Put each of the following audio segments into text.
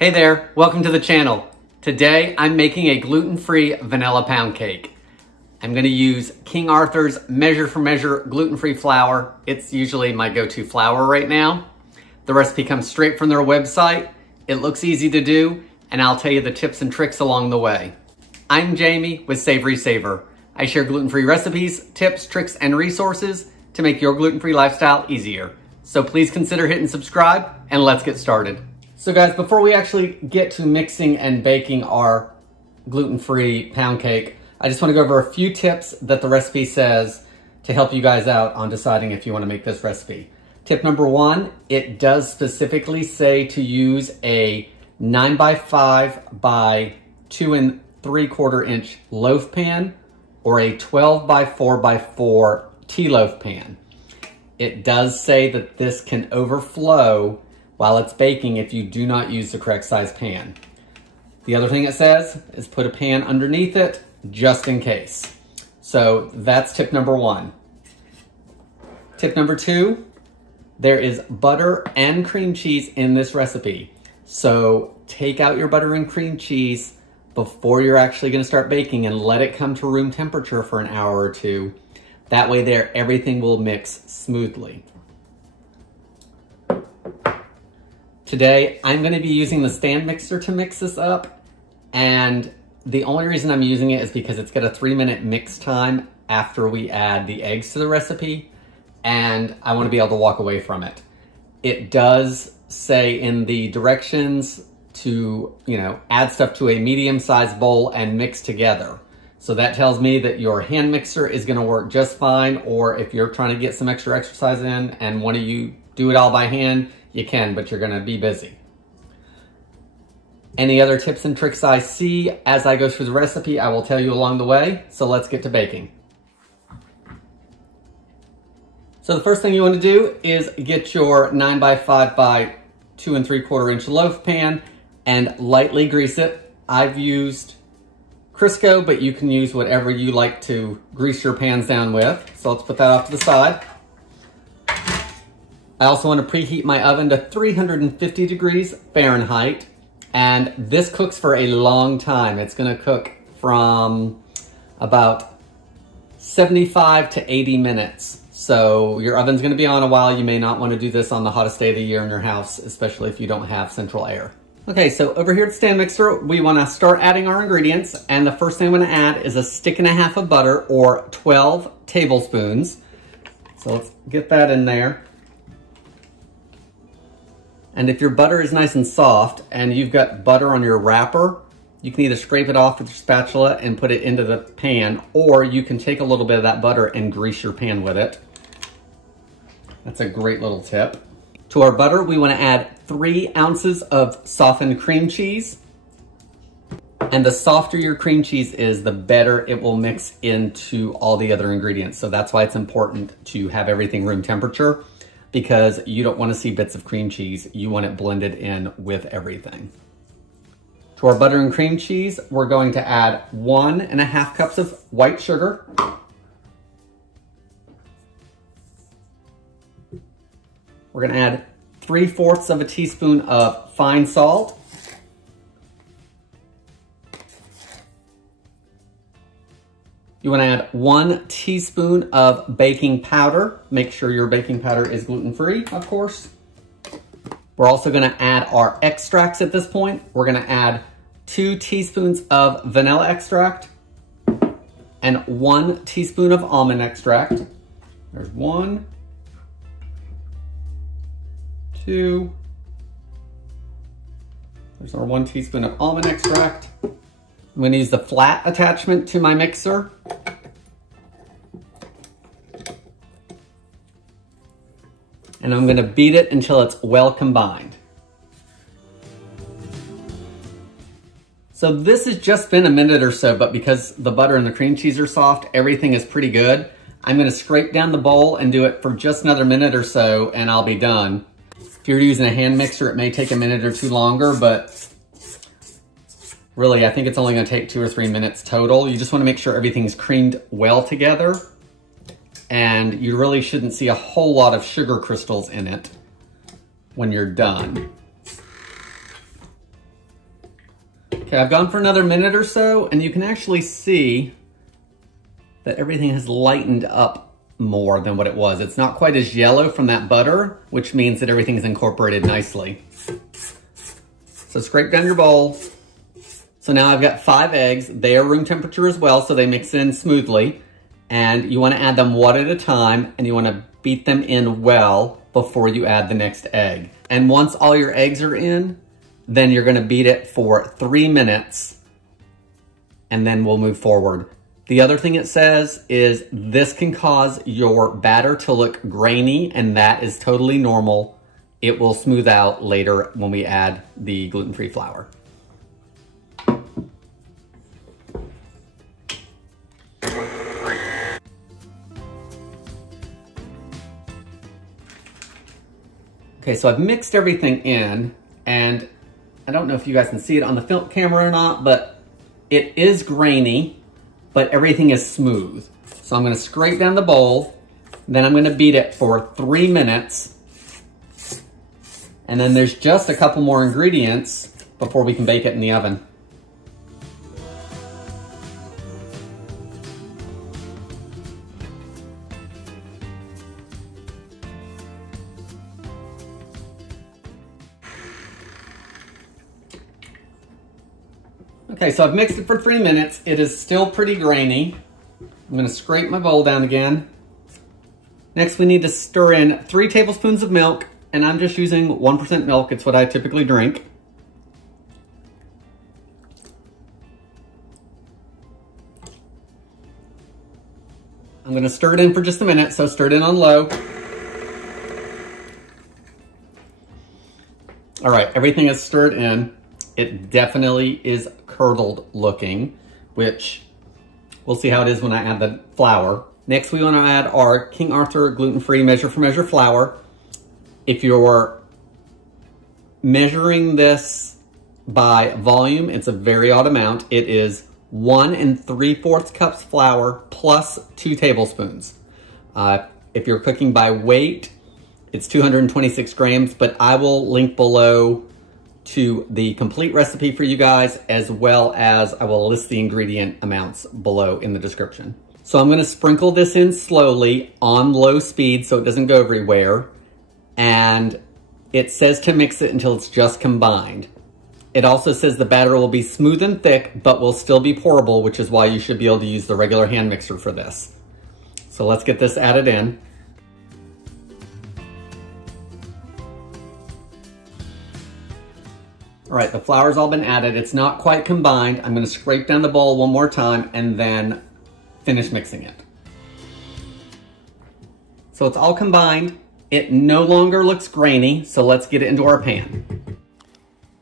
Hey there, welcome to the channel. Today I'm making a gluten-free vanilla pound cake. I'm gonna use King Arthur's measure for measure gluten-free flour. It's usually my go-to flour right now. The recipe comes straight from their website. It looks easy to do, and I'll tell you the tips and tricks along the way. I'm Jamie with SavorySaver. I share gluten-free recipes, tips, tricks, and resources to make your gluten-free lifestyle easier. So please consider hitting subscribe, and let's get started. So guys, before we actually get to mixing and baking our gluten-free pound cake, I just want to go over a few tips that the recipe says to help you guys out on deciding if you want to make this recipe. Tip number one, it does specifically say to use a 9x5 by 2 3/4 inch loaf pan or a 12x4x4 tea loaf pan. It does say that this can overflow while it's baking if you do not use the correct size pan. The other thing it says is put a pan underneath it just in case. So that's tip number one. Tip number two, there is butter and cream cheese in this recipe. So take out your butter and cream cheese before you're actually gonna start baking and let it come to room temperature for an hour or two. That way there, everything will mix smoothly. Today, I'm gonna be using the stand mixer to mix this up, and the only reason I'm using it is because it's got a 3-minute mix time after we add the eggs to the recipe, and I wanna be able to walk away from it. It does say in the directions to, add stuff to a medium-sized bowl and mix together. So that tells me that your hand mixer is gonna work just fine, or if you're trying to get some extra exercise in and want to do it all by hand, you can, but you're gonna be busy. Any other tips and tricks I see as I go through the recipe, I will tell you along the way. So let's get to baking. So the first thing you wanna do is get your 9x5 by 2 3/4 inch loaf pan and lightly grease it. I've used Crisco, but you can use whatever you like to grease your pans down with. So let's put that off to the side. I also want to preheat my oven to 350 degrees Fahrenheit, and this cooks for a long time. It's going to cook from about 75 to 80 minutes. So your oven's going to be on a while. You may not want to do this on the hottest day of the year in your house, especially if you don't have central air. Okay, so over here at the stand mixer, we want to start adding our ingredients, and the first thing I'm going to add is a 1.5 stick of butter, or 12 tablespoons. So let's get that in there. And if your butter is nice and soft and you've got butter on your wrapper, you can either scrape it off with your spatula and put it into the pan, or you can take a little bit of that butter and grease your pan with it. That's a great little tip. To our butter, we want to add 3 ounces of softened cream cheese. And the softer your cream cheese is, the better it will mix into all the other ingredients. So that's why it's important to have everything room temperature, because you don't want to see bits of cream cheese. You want it blended in with everything. To our butter and cream cheese, we're going to add 1.5 cups of white sugar. We're going to add 3/4 teaspoon of fine salt. You want to add 1 teaspoon of baking powder. Make sure your baking powder is gluten-free, of course. We're also going to add our extracts at this point. We're going to add 2 teaspoons of vanilla extract and 1 teaspoon of almond extract. There's 1, 2. There's our 1 teaspoon of almond extract. I'm going to use the flat attachment to my mixer. And I'm going to beat it until it's well combined. So this has just been a minute or so, but because the butter and the cream cheese are soft, everything is pretty good. I'm going to scrape down the bowl and do it for just another minute or so, and I'll be done. If you're using a hand mixer, it may take a minute or two longer, but really, I think it's only going to take 2 or 3 minutes total. You just want to make sure everything's creamed well together, and you really shouldn't see a whole lot of sugar crystals in it when you're done. Okay, I've gone for another minute or so, and you can actually see that everything has lightened up more than what it was. It's not quite as yellow from that butter, which means that everything is incorporated nicely. So scrape down your bowl. So now I've got 5 eggs. They are room temperature as well, so they mix in smoothly. And you want to add them one at a time, and you want to beat them in well before you add the next egg. And once all your eggs are in, then you're going to beat it for 3 minutes, and then we'll move forward. The other thing it says is this can cause your batter to look grainy, and that is totally normal. It will smooth out later when we add the gluten-free flour. Okay, so I've mixed everything in, and I don't know if you guys can see it on the film camera or not, but it is grainy, but everything is smooth. So I'm gonna scrape down the bowl, then I'm gonna beat it for 3 minutes, and then there's just a couple more ingredients before we can bake it in the oven. Okay, so I've mixed it for 3 minutes. It is still pretty grainy. I'm gonna scrape my bowl down again. Next, we need to stir in 3 tablespoons of milk, and I'm just using 1% milk. It's what I typically drink. I'm gonna stir it in for just a minute, so stir it in on low. All right, everything is stirred in. It definitely is curdled looking, which we'll see how it is when I add the flour. Next, we want to add our King Arthur gluten-free measure for measure flour. If you're measuring this by volume, it's a very odd amount. It is 1 3/4 cups flour plus 2 tablespoons. If you're cooking by weight, it's 226 grams, but I will link below to the complete recipe for you guys, as well as I will list the ingredient amounts below in the description. So I'm gonna sprinkle this in slowly on low speed so it doesn't go everywhere. And it says to mix it until it's just combined. It also says the batter will be smooth and thick, but will still be pourable, which is why you should be able to use the regular hand mixer for this. So let's get this added in. All right, the flour's all been added. It's not quite combined. I'm gonna scrape down the bowl one more time and then finish mixing it. So it's all combined. It no longer looks grainy, so let's get it into our pan.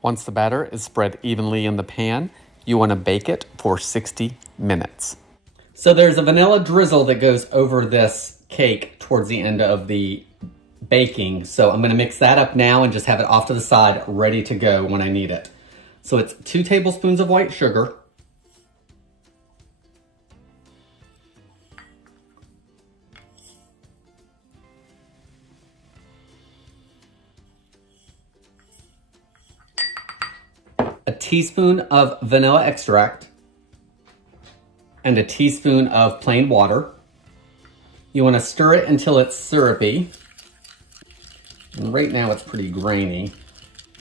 Once the batter is spread evenly in the pan, you wanna bake it for 60 minutes. So there's a vanilla drizzle that goes over this cake towards the end of the baking. So I'm gonna mix that up now and just have it off to the side, ready to go when I need it. So it's 2 tablespoons of white sugar, a teaspoon of vanilla extract, and a teaspoon of plain water. You wanna stir it until it's syrupy. And right now it's pretty grainy,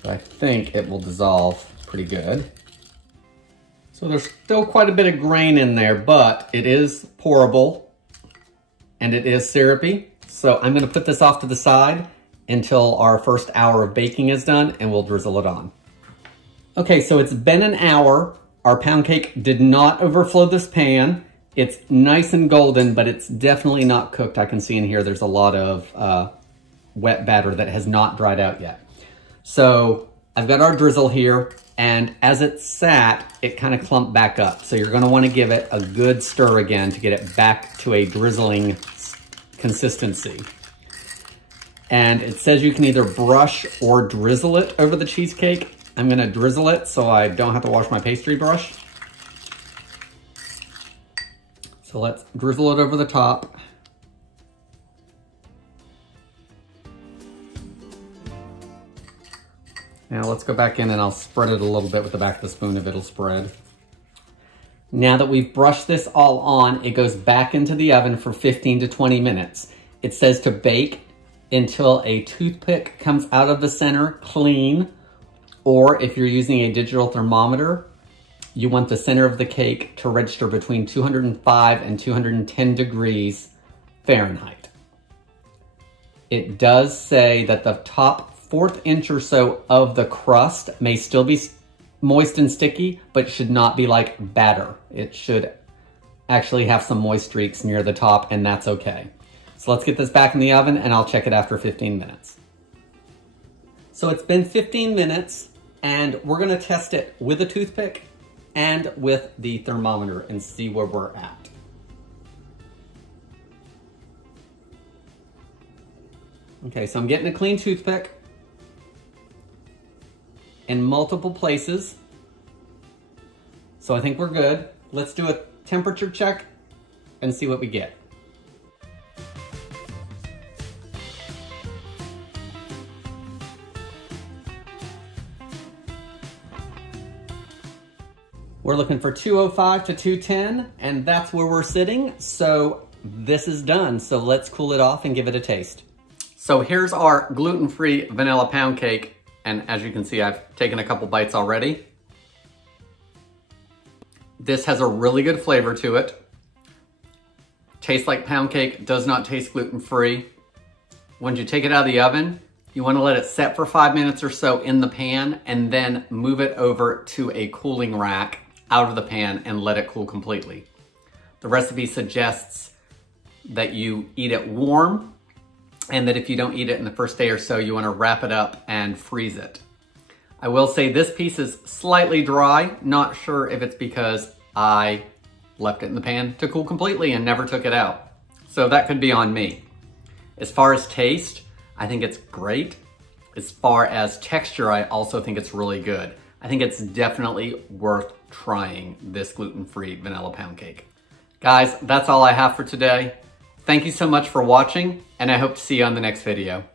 but I think it will dissolve pretty good. So there's still quite a bit of grain in there, but it is pourable and it is syrupy. So I'm gonna put this off to the side until our first hour of baking is done, and we'll drizzle it on. Okay, so it's been an hour. Our pound cake did not overflow this pan. It's nice and golden, but it's definitely not cooked. I can see in here there's a lot of wet batter that has not dried out yet. So I've got our drizzle here, and as it sat, it kind of clumped back up. So you're gonna wanna give it a good stir again to get it back to a drizzling consistency. And it says you can either brush or drizzle it over the cheesecake. I'm gonna drizzle it so I don't have to wash my pastry brush. So let's drizzle it over the top. Now let's go back in and I'll spread it a little bit with the back of the spoon if it'll spread. Now that we've brushed this all on, it goes back into the oven for 15 to 20 minutes. It says to bake until a toothpick comes out of the center clean, or if you're using a digital thermometer, you want the center of the cake to register between 205 and 210 degrees Fahrenheit. It does say that the top 1/4 inch or so of the crust may still be moist and sticky, but should not be like batter. It should actually have some moist streaks near the top, and that's okay. So let's get this back in the oven and I'll check it after 15 minutes. So it's been 15 minutes and we're gonna test it with a toothpick and with the thermometer and see where we're at. Okay, so I'm getting a clean toothpick in multiple places. So I think we're good. Let's do a temperature check and see what we get. We're looking for 205 to 210, and that's where we're sitting. So this is done. So let's cool it off and give it a taste. So here's our gluten-free vanilla pound cake. And as you can see, I've taken a couple bites already. This has a really good flavor to it. Tastes like pound cake, does not taste gluten-free. When you take it out of the oven, you want to let it set for 5 minutes or so in the pan and then move it over to a cooling rack out of the pan and let it cool completely. The recipe suggests that you eat it warm, and that if you don't eat it in the first day or so, you want to wrap it up and freeze it. I will say this piece is slightly dry. Not sure if it's because I left it in the pan to cool completely and never took it out. So that could be on me. As far as taste, I think it's great. As far as texture, I also think it's really good. I think it's definitely worth trying this gluten-free vanilla pound cake. Guys, that's all I have for today. Thank you so much for watching, and I hope to see you on the next video.